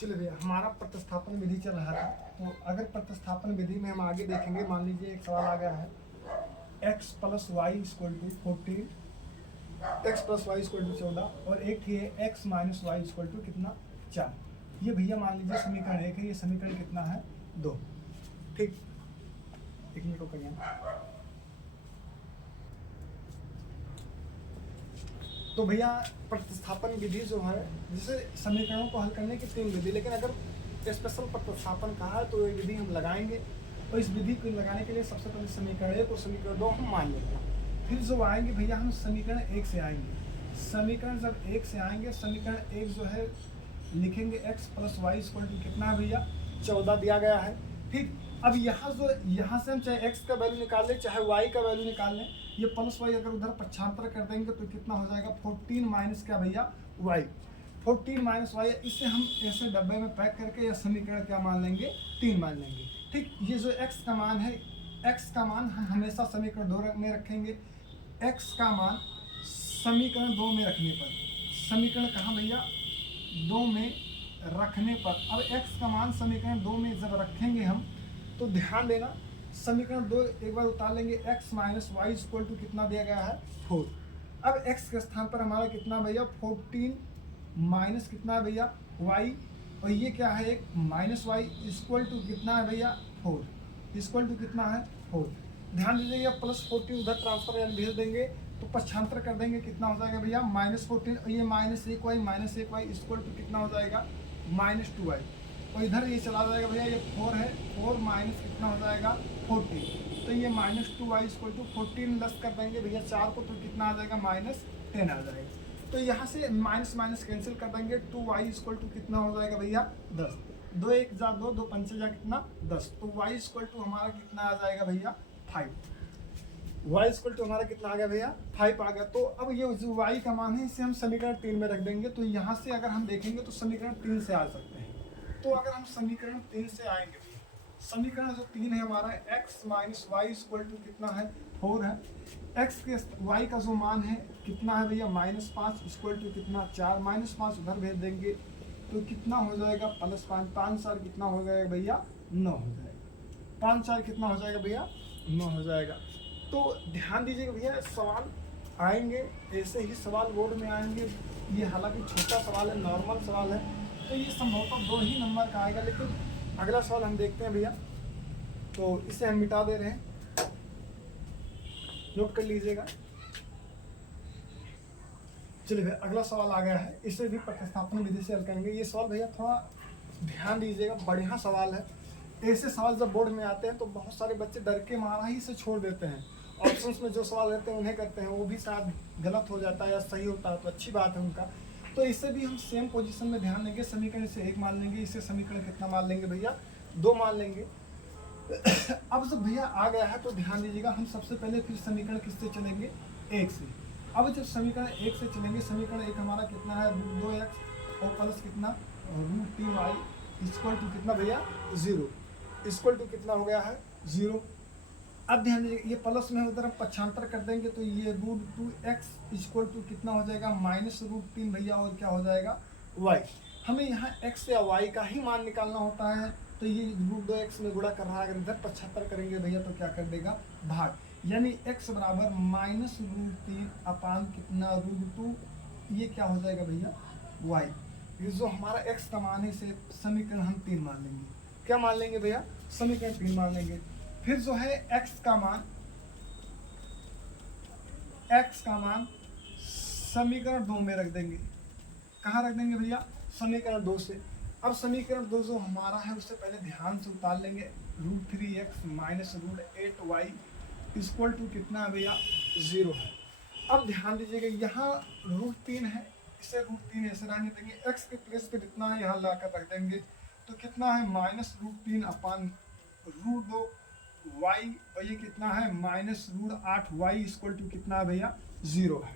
चलिए भैया, हमारा प्रतिस्थापन विधि चल रहा था। तो अगर प्रतिस्थापन विधि में हम आगे देखेंगे, मान लीजिए एक सवाल आ गया है x plus y equal to 14, x plus y equal to 14 और एक ही है x minus y equal to कितना 4। ये भैया मान लीजिए समीकरण 1 है, ये समीकरण कितना है 2। ठीक, एक मिनट रुकिए। तो भैया प्रतिस्थापन विधि जो है, जैसे समीकरणों को हल करने की 3 विधि, लेकिन अगर स्पेशल प्रतिस्थापन कहा है तो ये विधि हम लगाएंगे। और इस विधि को लगाने के लिए सबसे पहले समीकरण 1 और समीकरण 2 हम मान लेंगे। फिर जो आएंगे भैया हम समीकरण 1 से आएंगे। समीकरण जब 1 से आएंगे, समीकरण 1 जो है लिखेंगे x plus y equal to कितना है भैया 14 दिया गया है। ठीक, अब यहाँ से हम चाहे x का वैल्यू निकाल लें चाहे y का वैल्यू निकाल लें, ये प्लस वाई अगर उधर पक्षांतर कर देंगे तो कितना हो जाएगा 14 माइनस क्या भैया y, 14 माइनस वाई। इसे हम ऐसे डब्बे में पैक करके या समीकरण क्या मान लेंगे 3 मान लेंगे। ठीक, ये जो x का मान है, x का मान हम हमेशा समीकरण 2 में रखेंगे। x का मान समीकरण 2 में रखने पर, समीकरण कहाँ भैया 2 में रखने पर, अब x का मान समीकरण 2 में जब रखेंगे हम तो ध्यान देना समीकरण 2 एक बार उतार लेंगे, x minus y equal to कितना दिया गया है 4। अब x के स्थान पर हमारा कितना भैया 14 माइनस कितना है भैया y, और ये क्या है एक माइनस वाई इक्वल टू कितना है भैया 4, इक्वल टू कितना है 4। ध्यान दीजिएगा प्लस 14 उधर ट्रांसफर भेज देंगे तो पक्षांतर कर देंगे, कितना हो जाएगा भैया -14, और ये -1y इक्वल टू कितना हो जाएगा -2y, और इधर ये चला जाएगा भैया, ये 4 है, 4 माइनस कितना हो जाएगा 14, तो ये -2y इक्वल टू 14 लेस कर देंगे भैया 4 को, तो कितना आ जाएगा -10 आ जाएगा। तो यहाँ से माइनस माइनस कैंसिल कर देंगे, 2y इक्वल टू कितना हो जाएगा भैया 10, 2 1 जा 2, 2 5 जा कितना 10, तो y इक्वल टू हमारा कितना आ जाएगा भैया 5, y इक्वल टू हमारा कितना आ गया भैया 5 आ गया। तो अब ये जो y का मान है इसे हम समीकरण 3 में रख देंगे। तो यहाँ से अगर हम देखेंगे तो समीकरण 3 से आ सकते हैं। तो अगर हम समीकरण 3 से आएंगे, समीकरण जो 3 है हमारा x minus y equal to कितना है 4 है, x के y का जो मान है कितना है भैया -5 इक्वल टू कितना 4, -5 उधर भेज देंगे तो कितना हो जाएगा +5, 5 4 कितना हो जाएगा भैया 9 हो जाएगा, 5 4 कितना हो जाएगा भैया 9 हो जाएगा। तो ध्यान दीजिएगा भैया, सवाल आएंगे ऐसे ही सवाल बोर्ड में आएंगे। ये हालांकि छोटा सवाल है, नॉर्मल सवाल है, तो ये संभवतः 2 ही नंबर का आएगा। लेकिन अगला सवाल हम देखते हैं भैया, तो इसे हम मिटा दे रहे हैं, नोट कर लीजिएगा। चलिए भैया अगला सवाल आ गया है, इसे भी प्रतिस्थापन विधि से हल करेंगे। ये सवाल भैया थोड़ा ध्यान दीजिएगा, बढ़िया सवाल है। ऐसे सवाल जब बोर्ड में आते हैं तो बहुत सारे बच्चे डर के मारा ही से छोड़ देते हैं, ऑप्शंस में जो सवाल रहते हैं उन्हें करते हैं, वो भी शायद गलत हो जाता है या सही होता है, तो अच्छी बात है उनका। तो इसे भी हम सेम पोजीशन में ध्यान देंगे, समीकरण से 1 मान लेंगे, इसे समीकरण कितना मान लेंगे भैया 2 मान लेंगे। अब जब भैया आ गया है तो ध्यान दीजिएगा, हम सबसे पहले फिर समीकरण किससे चलेंगे 1 से। अब जब समीकरण 1 से चलेंगे, समीकरण 1 हमारा कितना है 2x और प्लस कितना √3y इक्वल टू कितना भैया 0, इक्वल टू कितना हो गया है 0। अब ध्यान दीजिए ये प्लस में उधर हम पक्षांतर कर देंगे तो ये √2x इक्वल टू कितना हो जाएगा -√3 भैया, और क्या हो जाएगा y। हमें यहाँ x या y का ही मान निकालना होता है, तो ये √2x में गुणा कर रहा है, अगर इधर पक्षांतर करेंगे भैया तो क्या कर देगा भाग, यानी x बराबर -√3 अपान कितना √2, ये क्या हो जाएगा भैया y। ये जो हमारा x का मान है इसे समीकरण हम 3 मान लेंगे। क्या मान लेंगे भैया समीकरण 3 मान लेंगे। फिर जो है x का मान समीकरण 2 में रख देंगे। कहाँ रख देंगे भैया समीकरण 2 से। अब समीकरण 2 जो हमारा है उससे पहले ध्यान से उतार लेंगे, √3x minus √8y equal to कितना है भैया 0 है। अब ध्यान दीजिएगा यहाँ √3 है, इसे √3 ऐसे रहने देंगे, x के प्लेस पे जितना है यहाँ लाकर रख देंगे तो कितना है -√3 अपान √2y, और ये कितना है -√8y इक्वल टू कितना है भैया 0 है।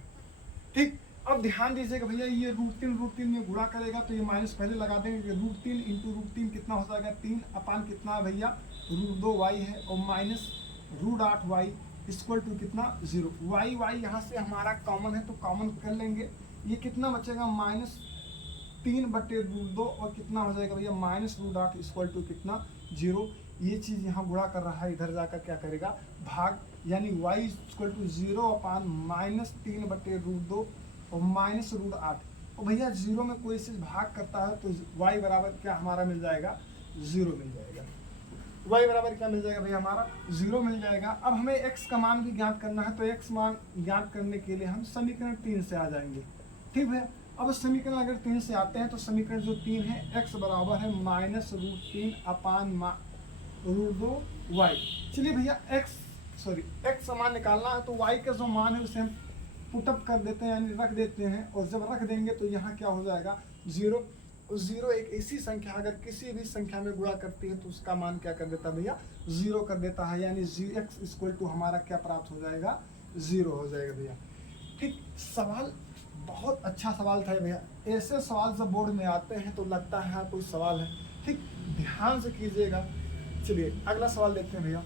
ठीक, अब ध्यान दीजिएगा भैया ये √3 में गुणा करेगा तो ये माइनस पहले लगा देंगे, √3 इंटू √3 कितना हो जाएगा 3 अपान कितना है भैया √2y है, और -√8y इक्वल टू कितना 0। y यहाँ से हमारा कॉमन है तो कॉमन कर लेंगे, ये कितना बचेगा 3/√2 और कितना हो जाएगा भैया -√8 इक्वल टू कितना 0। ये चीज़ यहाँ गुणा कर रहा है, इधर जाकर क्या करेगा भाग, यानी y इक्वल टू 0/-3/√2 और -√8। और भैया 0 में कोई चीज़ भाग करता है तो y बराबर क्या हमारा मिल जाएगा 0 मिल जाएगा। y बराबर क्या मिल जाएगा भैया हमारा 0 मिल जाएगा। अब हमें x का मान भी ज्ञात करना है, तो x मान ज्ञात करने के लिए हम समीकरण 3 से आ जाएंगे। ठीक है, अब समीकरण अगर 3 से आते हैं तो समीकरण जो 3 है x बराबर है -√3/√2y। चलिए भैया x का मान निकालना है, तो y का जो मान है उसे हम पुटअप कर देते हैं, यानी रख देते हैं। और जब रख देंगे तो यहाँ क्या हो जाएगा 0। 0 एक ऐसी संख्या अगर किसी भी संख्या में गुणा करती है तो उसका मान क्या कर देता है भैया 0 कर देता है, यानी x इक्वल टू हमारा क्या प्राप्त हो जाएगा 0 हो जाएगा भैया। ठीक, सवाल बहुत अच्छा सवाल था भैया। ऐसे सवाल जब बोर्ड में आते हैं तो लगता है हाँ कोई सवाल है। ठीक, ध्यान से कीजिएगा। चलिए अगला सवाल देखते हैं भैया।